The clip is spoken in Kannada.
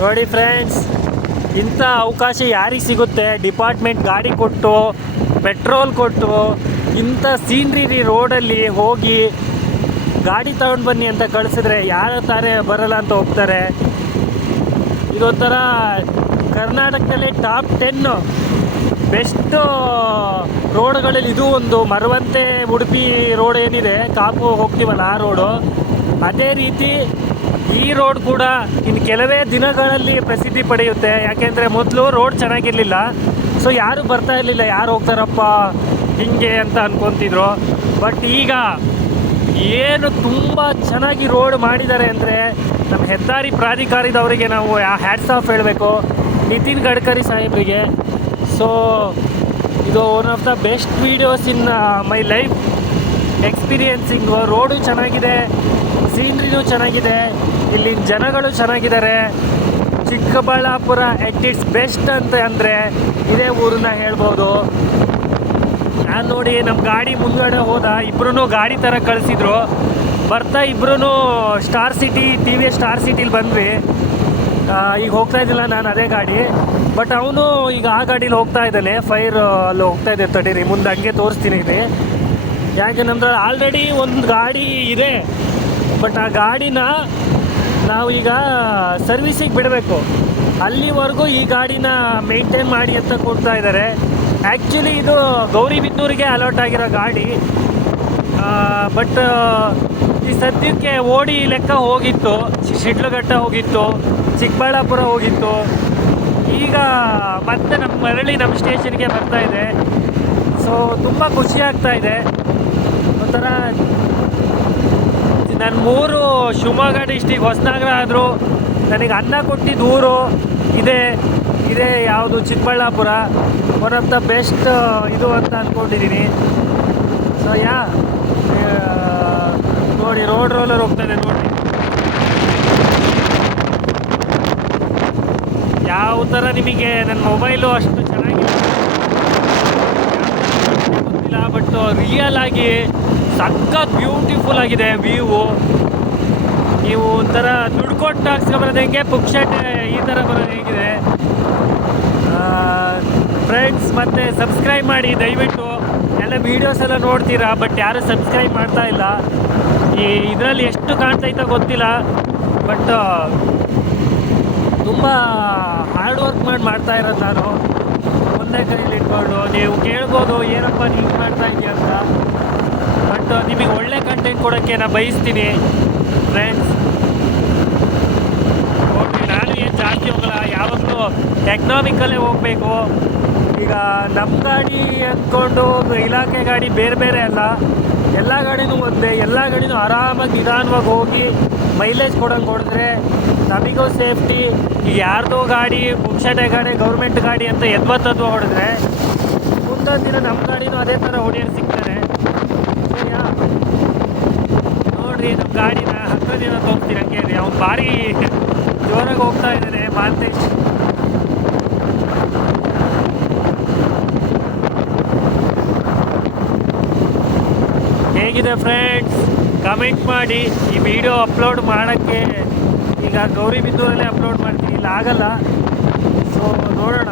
ನೋಡಿ ಫ್ರೆಂಡ್ಸ್, ಇಂಥ ಅವಕಾಶ ಯಾರಿಗೆ ಸಿಗುತ್ತೆ? ಡಿಪಾರ್ಟ್ಮೆಂಟ್ ಗಾಡಿ ಕೊಟ್ಟು ಪೆಟ್ರೋಲ್ ಕೊಟ್ಟು ಇಂಥ ಸೀನ್ರಿ ರೋಡಲ್ಲಿ ಹೋಗಿ ಗಾಡಿ ತಗೊಂಡು ಬನ್ನಿ ಅಂತ ಕಳಿಸಿದ್ರೆ ಯಾರು ತಾರೆ ಬರಲ್ಲ ಅಂತ ಹೋಗ್ತಾರೆ. ಇದೊಂಥರ ಕರ್ನಾಟಕದಲ್ಲಿ ಟಾಪ್ 10 ಬೆಸ್ಟ್ ರೋಡ್ಗಳಲ್ಲಿ ಇದು ಒಂದು. ಮರವಂತೆ ಉಡುಪಿ ರೋಡ್ ಏನಿದೆ, ಕಾಪು ಹೋಗ್ತೀವಲ್ಲ ಆ ರೋಡು, ಅದೇ ರೀತಿ ಈ ರೋಡ್ ಕೂಡ ಇನ್ನು ಕೆಲವೇ ದಿನಗಳಲ್ಲಿ ಪ್ರಸಿದ್ಧಿ ಪಡೆಯುತ್ತೆ. ಯಾಕೆಂದರೆ ಮೊದಲು ರೋಡ್ ಚೆನ್ನಾಗಿರಲಿಲ್ಲ, ಸೊ ಯಾರು ಬರ್ತಾ ಇರಲಿಲ್ಲ, ಯಾರು ಹೋಗ್ತಾರಪ್ಪ ಹಿಂಗೆ ಅಂತ ಅನ್ಕೊತಿದ್ರು. ಬಟ್ ಈಗ ಏನು ತುಂಬ ಚೆನ್ನಾಗಿ ರೋಡ್ ಮಾಡಿದ್ದಾರೆ ಅಂದರೆ ನಮ್ಮ ಹೆದ್ದಾರಿ ಪ್ರಾಧಿಕಾರದವರಿಗೆ ನಾವು ಹ್ಯಾಟ್ಸ್ ಆಫ್ ಹೇಳಬೇಕು, ನಿತಿನ್ ಗಡ್ಕರಿ ಸಾಹೇಬರಿಗೆ. ಸೊ ಇದು one of the best videos in my life experiencing. Road ಚೆನ್ನಾಗಿದೆ, ಸೀನ್ರಿನೂ ಚೆನ್ನಾಗಿದೆ, ಇಲ್ಲಿನ ಜನಗಳು ಚೆನ್ನಾಗಿದ್ದಾರೆ. ಚಿಕ್ಕಬಳ್ಳಾಪುರ ಎಟ್ ಇಟ್ಸ್ ಬೆಸ್ಟ್ ಅಂತ ಅಂದರೆ ಇದೇ ಊರನ್ನ ಹೇಳ್ಬೋದು. ನಾನು ನೋಡಿ ನಮ್ಮ ಗಾಡಿ ಮುಂದ್ಗಡೆ ಹೋದ, ಇಬ್ಬರೂ ಗಾಡಿ ಥರ ಕಳಿಸಿದ್ರು. ಬರ್ತಾ ಇಬ್ಬರೂ star city, T V S star ಸಿಟಿಲಿ ಬಂದ್ವಿ. ಈಗ ಹೋಗ್ತಾ ಇದ್ದಿಲ್ಲ ನಾನು ಅದೇ ಗಾಡಿ, ಬಟ್ ಅವನು ಈಗ ಆ ಗಾಡೀಲಿ ಹೋಗ್ತಾ ಇದ್ದಾನೆ. ಫೈರ್ ಅಲ್ಲಿ ಹೋಗ್ತಾ ಇದೆ, ತಡೀರಿ ಮುಂದೆ ಹಂಗೆ ತೋರಿಸ್ತೀನಿ ರೀ. ಯಾಕೆ ನಮ್ದು ಆಲ್ರೆಡಿ ಒಂದು ಗಾಡಿ ಇದೆ, ಬಟ್ ಆ ಗಾಡಿನ ನಾವು ಈಗ ಸರ್ವಿಸಿಗೆ ಬಿಡಬೇಕು. ಅಲ್ಲಿವರೆಗೂ ಈ ಗಾಡಿನ ಮೇಂಟೈನ್ ಮಾಡಿ ಅಂತ ಕೊಡ್ತಾ ಇದ್ದಾರೆ. ಆ್ಯಕ್ಚುಲಿ ಇದು ಗೌರಿಬಿದನೂರಿಗೆ ಅಲಾಟ್ ಆಗಿರೋ ಗಾಡಿ, ಬಟ್ ಈ ಸದ್ಯಕ್ಕೆ ಓಡಿ ಲೆಕ್ಕ ಹೋಗಿತ್ತು, ಶಿಡ್ಲಘಟ್ಟ ಹೋಗಿತ್ತು, ಚಿಕ್ಕಬಳ್ಳಾಪುರ ಹೋಗಿತ್ತು. ಈಗ ಮತ್ತೆ ನಮ್ಮ ಸ್ಟೇಷನ್ಗೆ ಬರ್ತಾ ಇದೆ. ಸೊ ತುಂಬ ಖುಷಿ ಆಗ್ತಾ ಇದೆ. ಒಂಥರ ನನ್ನ ಮೂರು ಶಿವಮೊಗ್ಗ ಡಿಸ್ಟಿಕ್ ಹೊಸನಗರ ಆದರೂ ನನಗೆ ಅನ್ನ ಕೊಟ್ಟಿದ್ದು ಊರು ಇದೇ ಯಾವುದು Chikkaballapur. One of the best ಇದು ಅಂತ ಅಂದ್ಕೊಂಡಿದ್ದೀನಿ. ಸೊ ನೋಡಿ ರೋಡ್ ರೋಲರ್ ಹೋಗ್ತಾನೆ ನೋಡಿ, ಯಾವ ಥರ. ನಿಮಗೆ ನನ್ನ ಮೊಬೈಲು ಅಷ್ಟು ಚೆನ್ನಾಗಿಲ್ಲ ಗೊತ್ತಿಲ್ಲ, ಬಟ್ ರಿಯಲ್ ಆಗಿ ಸಖತ್ ಬ್ಯೂಟಿಫುಲ್ ಆಗಿದೆ ವ್ಯೂವು. ನೀವು ಒಂಥರ ದುಡ್ಡು ಕೊಟ್ಟು ಹಾಕ್ಸ್ಕೊಬರೋದು ಹೆಂಗೆ, ಪುಕ್ಷಟ್ ಈ ಥರ ಬರೋದು ಹೇಗಿದೆ. ಫ್ರೆಂಡ್ಸ್, ಮತ್ತು ಸಬ್ಸ್ಕ್ರೈಬ್ ಮಾಡಿ ದಯವಿಟ್ಟು. ಎಲ್ಲ ವೀಡಿಯೋಸ್ ಎಲ್ಲ ನೋಡ್ತೀರಾ, ಬಟ್ ಯಾರು ಸಬ್ಸ್ಕ್ರೈಬ್ ಮಾಡ್ತಾ ಇಲ್ಲ. ಈ ಇದರಲ್ಲಿ ಎಷ್ಟು ಕಾಣ್ತೈತೋ ಗೊತ್ತಿಲ್ಲ, ಬಟ್ ತುಂಬ ಹಾರ್ಡ್ ವರ್ಕ್ ಮಾಡ್ತಾ ಇರೋದು ನಾನು ಒಂದೇ ಕೈಯಲ್ಲಿ ಇಟ್ಕೊಂಡು. ನೀವು ಕೇಳ್ಬೋದು ಏನಪ್ಪ ನೀವು ಮಾಡ್ತಾ ಇದೆಯಾ ಅಂತ, ಬಟ್ ನಿಮಗೆ ಒಳ್ಳೆ ಕಂಟೆಂಟ್ ಕೊಡೋಕ್ಕೆ ನಾನು ಬಯಸ್ತೀನಿ ಫ್ರೆಂಡ್ಸ್. ನೋಡಿರಿ, ನಾನು ಏನು ಜಾಸ್ತಿ ಹೋಗಲ್ಲ, ಯಾವಾಗಲೂ ಎಕನಾಮಿಕಲ್ಲೇ ಹೋಗಬೇಕು. ಈಗ ನಮ್ಮ ಗಾಡಿ ಅಂದ್ಕೊಂಡು ಇಲಾಖೆ ಗಾಡಿ ಬೇರೆ ಬೇರೆ ಅಲ್ಲ, ಎಲ್ಲ ಗಾಡಿನೂ ಒಂದೇ. ಎಲ್ಲ ಗಾಡಿನೂ ಆರಾಮಾಗಿ ನಿಧಾನವಾಗಿ ಹೋಗಿ ಮೈಲೇಜ್ ಕೊಡೋಂಗೆ ಹೊಡೆದ್ರೆ ನಮಗೂ ಸೇಫ್ಟಿ. ಈಗ ಯಾರ್ದೋ ಗಾಡಿ ಪುಕ್ಷಟೆ ಗಾಡಿ, ಗೌರ್ಮೆಂಟ್ ಗಾಡಿ ಅಂತ ಎದ್ವತ್ತದ್ವ ಹೊಡೆದ್ರೆ ಮುಂದೊಂದು ದಿನ ನಮ್ಮ ಗಾಡಿನೂ ಅದೇ ಥರ ಹೊಡೆಯೋರು ಸಿಗ್ತಾರೆ. ನೋಡ್ರಿ, ನಮ್ಮ ಗಾಡಿನ 10 ದಿನ ತೋರಿಸ್ತೀನಿ ಹಂಗೆ ರೀ. ಅವ್ನು ಭಾರಿ ಜೋರಾಗಿ ಹೋಗ್ತಾ ಇದ್ದಾನೆ ಮಾಂತೇಶ್. ಹೇಗಿದೆ ಫ್ರೆಂಡ್ಸ್, ಕಮೆಂಟ್ ಮಾಡಿ. ಈ ವಿಡಿಯೋ ಅಪ್ಲೋಡ್ ಮಾಡೋಕ್ಕೆ ಈಗ ಗೌರಿಬಿದನೂರಲ್ಲೇ ಅಪ್ಲೋಡ್ ಮಾಡ್ತೀನಿ, ಇಲ್ಲ ಆಗಲ್ಲ. ಸೊ ನೋಡೋಣ